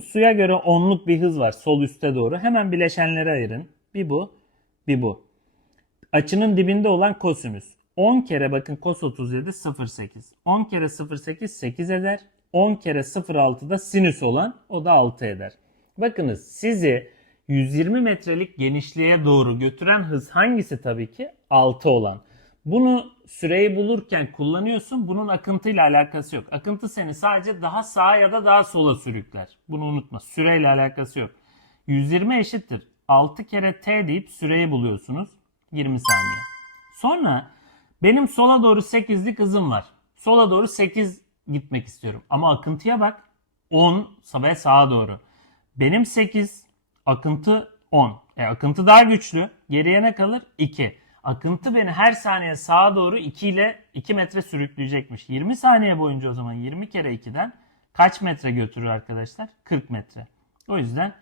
Suya göre onluk bir hız var sol üste doğru. Hemen bileşenlere ayırın. Bir bu, bir bu. Açının dibinde olan kosinüs. 10 kere bakın kos 37 0,8. 10 kere 0,8 8 eder. 10 kere 0,6 da sinüs olan o da 6 eder. Bakınız sizi 120 metrelik genişliğe doğru götüren hız hangisi tabii ki? 6 olan. Bunu süreyi bulurken kullanıyorsun. Bunun akıntıyla alakası yok. Akıntı seni sadece daha sağa ya da daha sola sürükler. Bunu unutma. Süreyle alakası yok. 120 eşittir. 6 kere t deyip süreyi buluyorsunuz. 20 saniye. Sonra benim sola doğru 8'lik hızım var. Sola doğru 8 gitmek istiyorum. Ama akıntıya bak. 10 ve sağa doğru. Benim 8, akıntı 10. E, akıntı daha güçlü. Geriye ne kalır? 2. Akıntı beni her saniye sağa doğru 2 ile 2 metre sürükleyecekmiş. 20 saniye boyunca o zaman 20 kere 2'den kaç metre götürür arkadaşlar? 40 metre. O yüzden